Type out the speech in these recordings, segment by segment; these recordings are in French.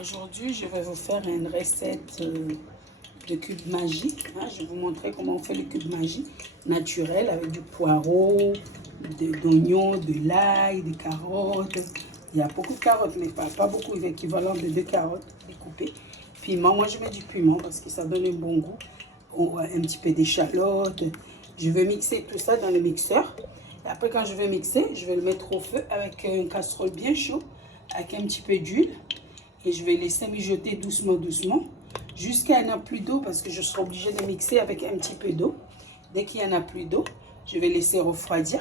Aujourd'hui, je vais vous faire une recette de cube magique. Je vais vous montrer comment on fait le cube magique naturel avec du poireau, d'oignons, de l'ail, des carottes. Il y a beaucoup de carottes, mais pas beaucoup, l'équivalent de 2 carottes découpées. Piment, moi je mets du piment parce que ça donne un bon goût. Un petit peu d'échalote. Je vais mixer tout ça dans le mixeur. Et après, quand je vais mixer, je vais le mettre au feu avec une casserole bien chaude, avec un petit peu d'huile. Et je vais laisser mijoter doucement, doucement, jusqu'à n'y en a plus d'eau, parce que je serai obligée de mixer avec un petit peu d'eau. Dès qu'il n'y en a plus d'eau, je vais laisser refroidir.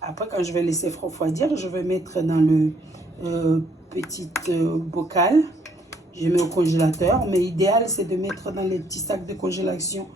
Après, quand je vais laisser refroidir, je vais mettre dans le petit bocal. Je mets au congélateur, mais l'idéal, c'est de mettre dans les petits sacs de congélation,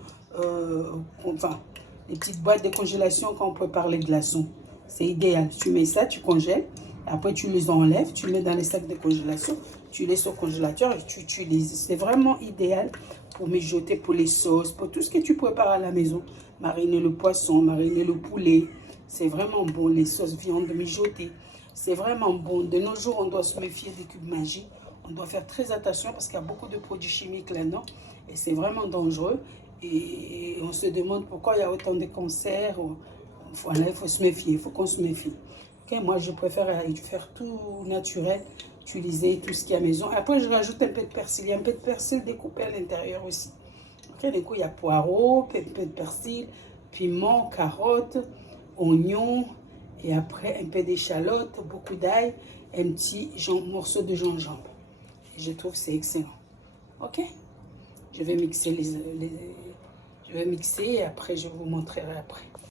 enfin, les petites boîtes de congélation quand on prépare les glaçons. C'est idéal. Tu mets ça, tu congèles. Après, tu les enlèves, tu mets dans les sacs de congélation, tu laisses au congélateur et tu utilises. C'est vraiment idéal pour mijoter, pour les sauces, pour tout ce que tu prépares à la maison. Mariner le poisson, mariner le poulet. C'est vraiment bon, les sauces viande mijotées. C'est vraiment bon. De nos jours, on doit se méfier des cubes magiques. On doit faire très attention parce qu'il y a beaucoup de produits chimiques là-dedans. Et c'est vraiment dangereux. Et on se demande pourquoi il y a autant de cancers. Voilà, il faut se méfier, il faut qu'on se méfie. Okay, moi, je préfère faire tout naturel, utiliser tout ce qui est à la maison. Après, je rajoute un peu de persil. Il y a un peu de persil découpé à l'intérieur aussi. Okay, du coup, il y a poireau, un peu de persil, piment, carottes, oignons. Et après, un peu d'échalote, beaucoup d'ail, un petit morceau de gingembre. Et je trouve que c'est excellent. Ok? Je vais mixer je vais mixer et après, je vous montrerai après.